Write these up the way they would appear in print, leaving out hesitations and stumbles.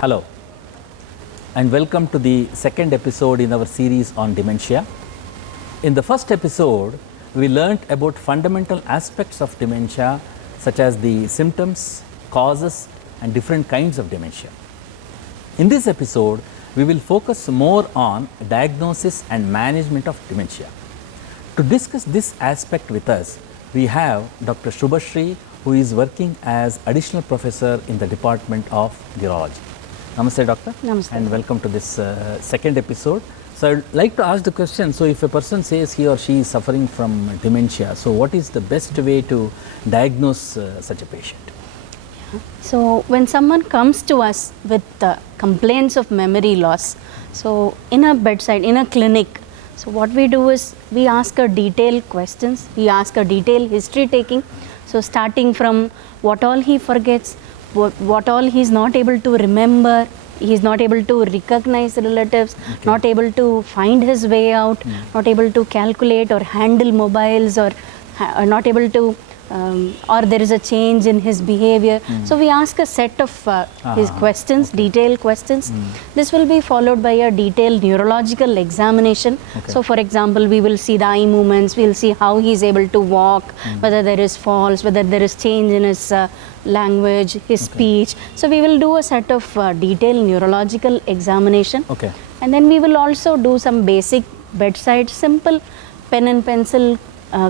Hello and welcome to the second episode in our series on dementia. In the first episode, we learnt about fundamental aspects of dementia such as the symptoms, causes and different kinds of dementia. In this episode, we will focus more on diagnosis and management of dementia. To discuss this aspect with us, we have Dr. Shubhashree, who is working as additional professor in the Department of Neurology. Namaste, Doctor. Namaste. And welcome to this second episode. So, I would like to ask the question, so if a person says he or she is suffering from dementia, so what is the best way to diagnose such a patient? So, when someone comes to us with complaints of memory loss, so in a bedside, in a clinic, so what we do is we ask a detailed questions, we ask a detailed history taking. So, starting from what all he forgets, what all he is not able to remember, he is not able to recognize relatives, not able to find his way out, not able to calculate or handle mobiles, or not able to or there is a change in his behavior. So we ask a set of his questions, detailed questions. This will be followed by a detailed neurological examination. So for example, we will see the eye movements, we will see how he is able to walk, whether there is falls, whether there is change in his language, his speech. So we will do a set of detailed neurological examination. And then we will also do some basic bedside, simple pen and pencil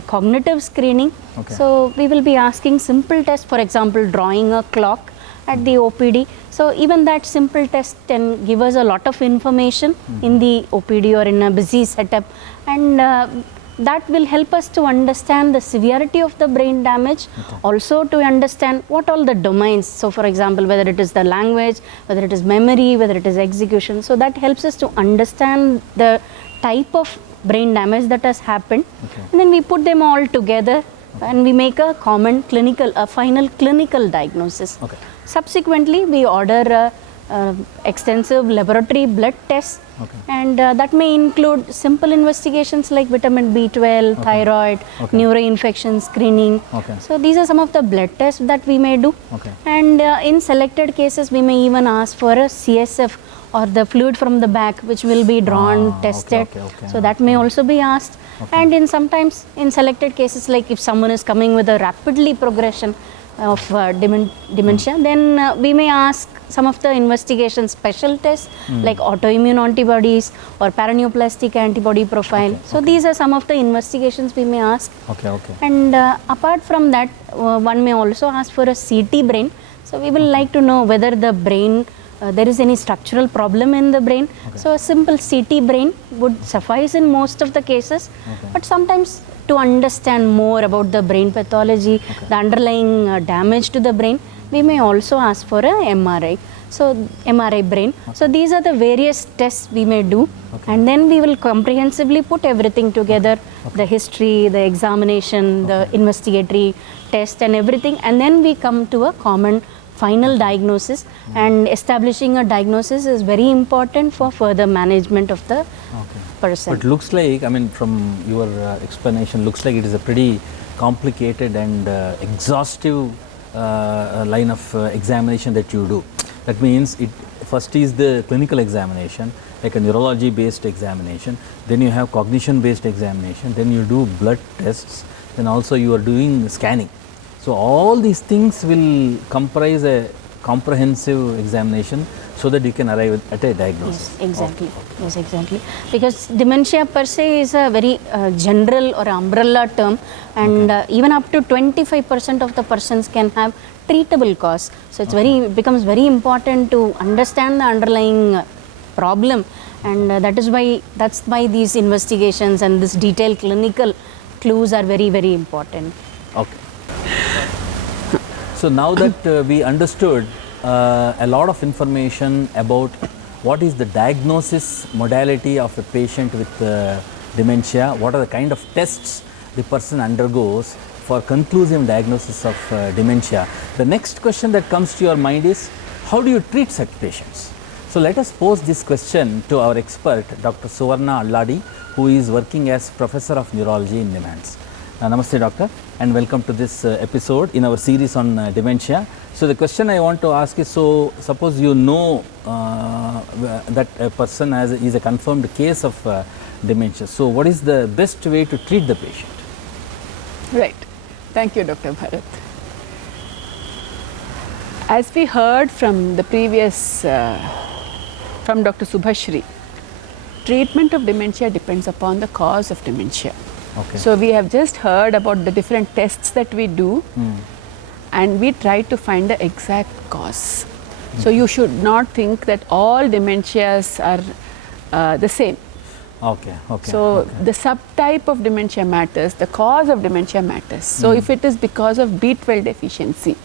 cognitive screening. So we will be asking simple tests, for example, drawing a clock at the OPD. So even that simple test can give us a lot of information in the OPD or in a busy setup, and that will help us to understand the severity of the brain damage, also to understand what all the domains. So for example, whether it is the language, whether it is memory, whether it is execution. So that helps us to understand the type of brain damage that has happened, and then we put them all together and we make a common clinical, a final clinical diagnosis. Subsequently, we order extensive laboratory blood tests, and that may include simple investigations like vitamin B12, thyroid, neuroinfection screening. So these are some of the blood tests that we may do, and in selected cases we may even ask for a CSF or the fluid from the back, which will be drawn, tested. So that may also be asked. And in sometimes in selected cases, like if someone is coming with a rapidly progression of dementia, then we may ask some of the investigation special tests like autoimmune antibodies or paraneoplastic antibody profile. So these are some of the investigations we may ask. And apart from that, one may also ask for a CT brain. So we will like to know whether the brain, there is any structural problem in the brain. So a simple CT brain would suffice in most of the cases, but sometimes to understand more about the brain pathology, the underlying damage to the brain, we may also ask for a MRI. So MRI brain. So these are the various tests we may do, and then we will comprehensively put everything together, the history, the examination, the investigatory test and everything, and then we come to a common final diagnosis. And establishing a diagnosis is very important for further management of the person. But looks like, I mean, from your explanation, looks like it is a pretty complicated and exhaustive line of examination that you do. That means it first is the clinical examination, like a neurology based examination, then you have cognition based examination, then you do blood tests, then also you are doing scanning. So all these things will comprise a comprehensive examination so that you can arrive at a diagnosis. Yes, exactly. Yes, exactly. Because dementia per se is a very general or umbrella term, and even up to 25% of the persons can have treatable cause. So it's it becomes very important to understand the underlying problem, and that's why these investigations and this detailed clinical clues are very, very important. So now that we understood a lot of information about what is the diagnosis modality of a patient with dementia, what are the kind of tests the person undergoes for conclusive diagnosis of dementia, the next question that comes to your mind is, how do you treat such patients? So let us pose this question to our expert, Dr. Suvarna Alladi, who is working as Professor of Neurology in NIMHANS. Namaste, Doctor, and welcome to this episode in our series on dementia. So the question I want to ask is, so suppose you know that a person is a confirmed case of dementia. So what is the best way to treat the patient? Right. Thank you, Dr. Bharat. As we heard from the previous, from Dr. Subhashri, treatment of dementia depends upon the cause of dementia. Okay. So we have just heard about the different tests that we do, and we try to find the exact cause. So you should not think that all dementias are the same. Okay. Okay. So okay. the subtype of dementia matters, the cause of dementia matters. So if it is because of B12 deficiency,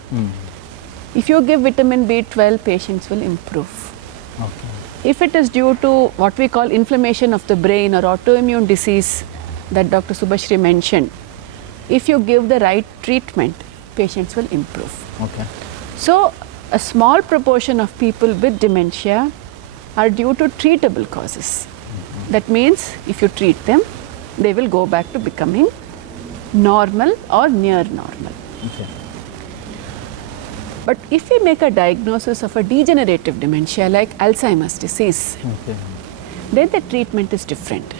if you give vitamin B12, patients will improve. Okay. If it is due to what we call inflammation of the brain or autoimmune disease that Dr. Subhashri mentioned, if you give the right treatment, patients will improve. Okay. So a small proportion of people with dementia are due to treatable causes. That means if you treat them, they will go back to becoming normal or near normal. Okay. But if we make a diagnosis of a degenerative dementia like Alzheimer's disease, Okay. then the treatment is different.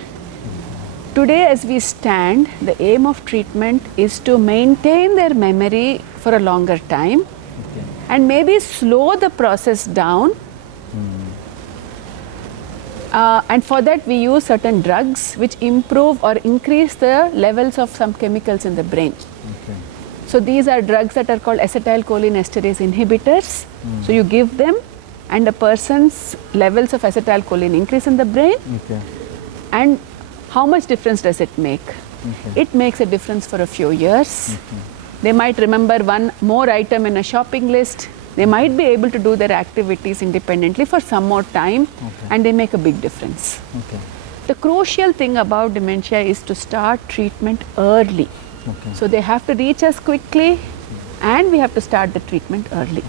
Today as we stand, the aim of treatment is to maintain their memory for a longer time Okay. and maybe slow the process down. And for that we use certain drugs which improve or increase the levels of some chemicals in the brain. Okay. So these are drugs that are called acetylcholinesterase inhibitors. So you give them and a person's levels of acetylcholine increase in the brain. Okay. And how much difference does it make? Okay. It makes a difference for a few years. They might remember one more item in a shopping list. They might be able to do their activities independently for some more time, and they make a big difference. Okay. The crucial thing about dementia is to start treatment early. Okay. So they have to reach us quickly, and we have to start the treatment early.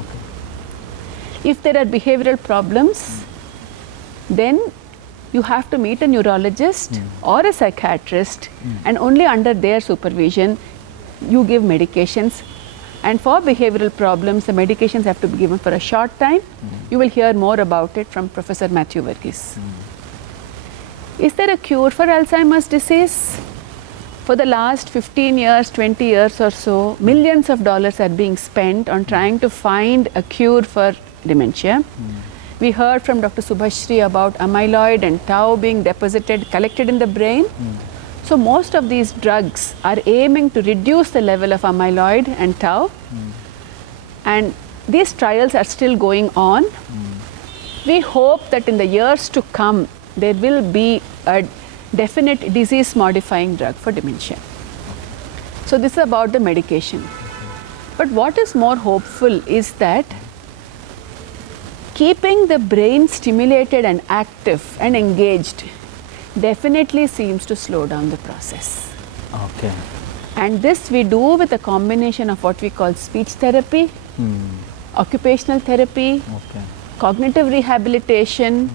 If there are behavioral problems, then you have to meet a neurologist or a psychiatrist, and only under their supervision you give medications. And for behavioral problems, the medications have to be given for a short time. You will hear more about it from Professor Matthew Verghese. Is there a cure for Alzheimer's disease? For the last 15 years, 20 years or so, millions of dollars are being spent on trying to find a cure for dementia. We heard from Dr. Subhashri about amyloid and tau being collected in the brain. So most of these drugs are aiming to reduce the level of amyloid and tau. And these trials are still going on. We hope that in the years to come, there will be a definite disease-modifying drug for dementia. So this is about the medication. But what is more hopeful is that keeping the brain stimulated and active and engaged definitely seems to slow down the process. Okay. And this we do with a combination of what we call speech therapy, occupational therapy, Okay. cognitive rehabilitation,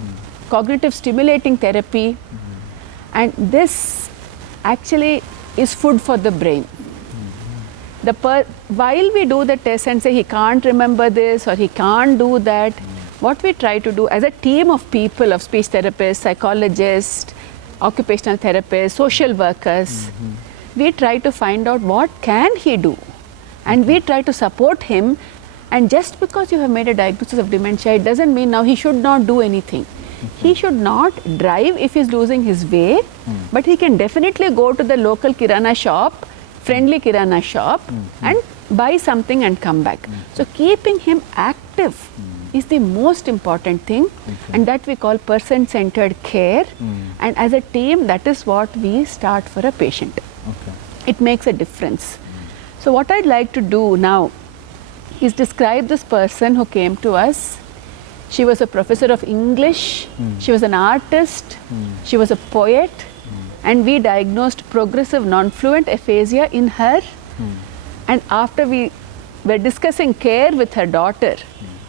cognitive stimulating therapy, and this actually is food for the brain. While we do the test and say he can't remember this or he can't do that, what we try to do as a team of people, of speech therapists, psychologists, occupational therapists, social workers, we try to find out what can he do, and we try to support him. And just because you have made a diagnosis of dementia, it doesn't mean now he should not do anything. He should not drive if he's losing his way, but he can definitely go to the local kirana shop, friendly kirana shop, and buy something and come back. So keeping him active is the most important thing, and that we call person-centered care. And as a team, that is what we start for a patient. Okay. It makes a difference. So what I'd like to do now is describe this person who came to us. She was a professor of English, she was an artist, she was a poet, and we diagnosed progressive non-fluent aphasia in her. And after we were discussing care with her daughter,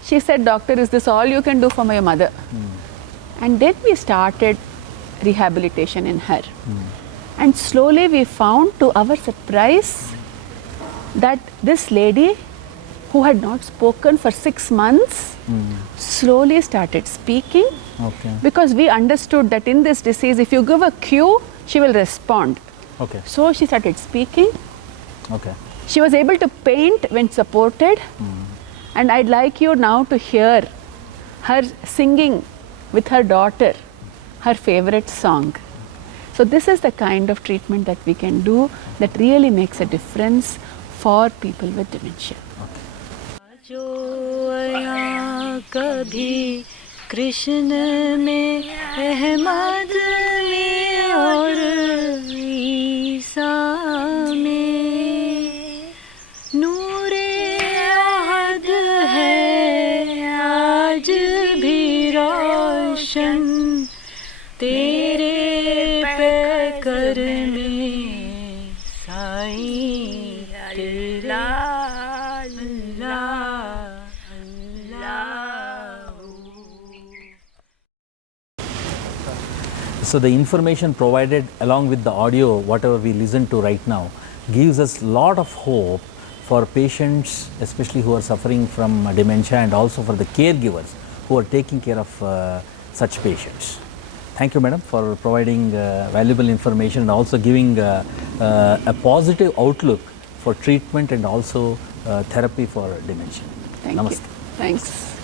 she said, "Doctor, is this all you can do for my mother?" And then we started rehabilitation in her. And slowly we found, to our surprise, that this lady who had not spoken for 6 months slowly started speaking, Okay. because we understood that in this disease, if you give a cue, she will respond. Okay. So she started speaking. Okay. She was able to paint when supported. And I'd like you now to hear her singing with her daughter her favorite song. So this is the kind of treatment that we can do that really makes a difference for people with dementia. जो आया कभी कृष्ण में अहमद में और ईसा में नूरे अहद है आज भी रोशन तेरे पैकर में साईं तेरा So the information provided along with the audio, whatever we listen to right now, gives us lot of hope for patients, especially who are suffering from dementia, and also for the caregivers who are taking care of such patients. Thank you, madam, for providing valuable information and also giving a positive outlook for treatment and also therapy for dementia. Thank Namaste. you. Thanks.